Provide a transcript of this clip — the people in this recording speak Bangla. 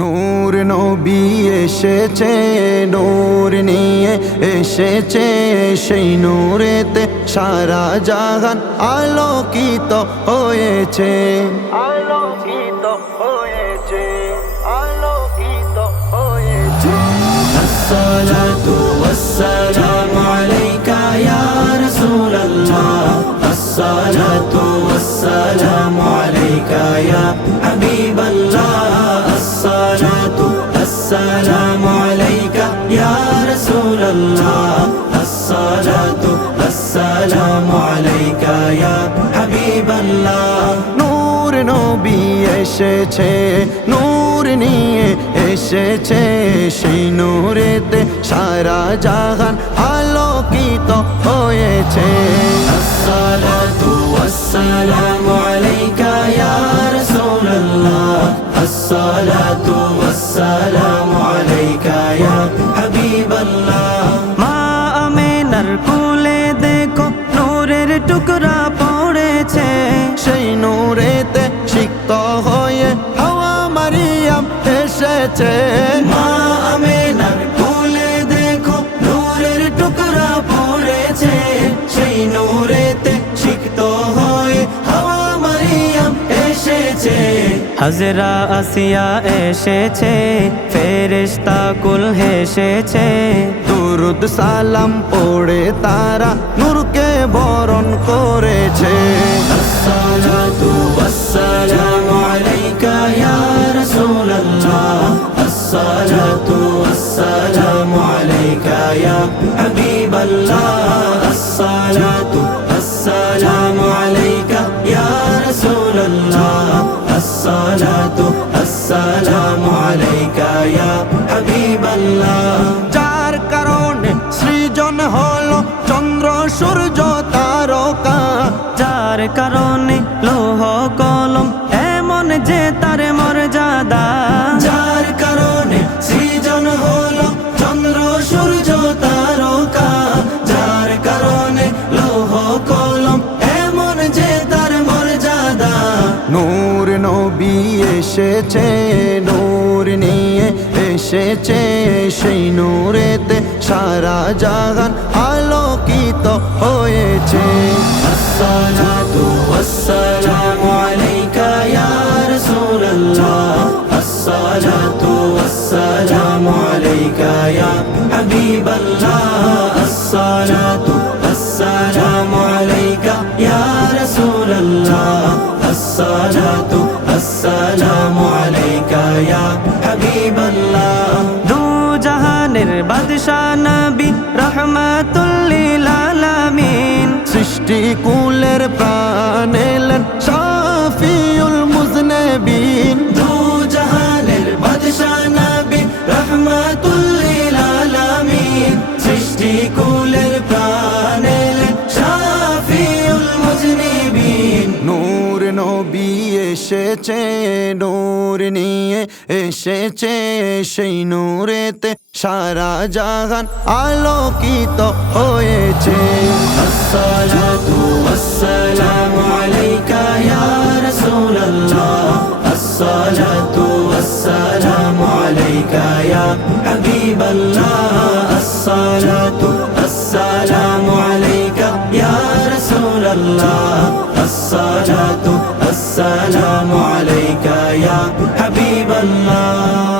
নূর নবী এসেছে নূর নিয়ে এসেছে সেই নূরেতে সারা জাগান আলোকিত হয়েছে আলোকিত হয়েছে আলোকিত হয়েছে আসসালাতু ওয়াসসালামু আলাইকা ইয়া রাসূলুল্লাহ আসসালাতু ওয়াসসালামু আলাইকা ইয়া হাবিবাল্লাহ والسلام عليك يا رسول الله الصلاة والسلام عليك يا حبيب الله নূর নবী এসেছে নূর নিয়ে এসেছে সেই নূরেতে সারা জাহান আলোকিত হয়েছে الصلاة والسلام আছে মা খুলে টুকরা পড়েছে এসেছে হাজরা আসিয়া এসেছে ফেরেশতা কুল হেসেছে দুরুদ সালাম পড়ে তারা নুরকে বরণ করেছে عليك يا حبيب الله الصلاة والسلام عليك يا رسول الله الصلاة والسلام عليك يا حبيب الله যার কারণে সৃজন হলো চন্দ্র সূর্য তারকা যার কারণে چورنی ایورا جاگر آلوکی تو ہوئے جاتو مالی کا یار سورجھا سا جاتو سا جھا مالکا یا جاتو جھا مالی کا یار سورجھا سا جاتو আসসালাম আলাইকা ইয়া হাবিবাল্লাহ দু জাহানের বাদশা নবী রহমাতুল লিল আলামিন সৃষ্টি چین ایشے چی شو ریتے شارا جاگن آلوکے ساتو سا مالکا یار سوچا جاتو سا مالکا یا کبھی بلجھا جاتو سا مالی کا رسوجا سا جاتو السلام علیکہ یا حبیب اللہ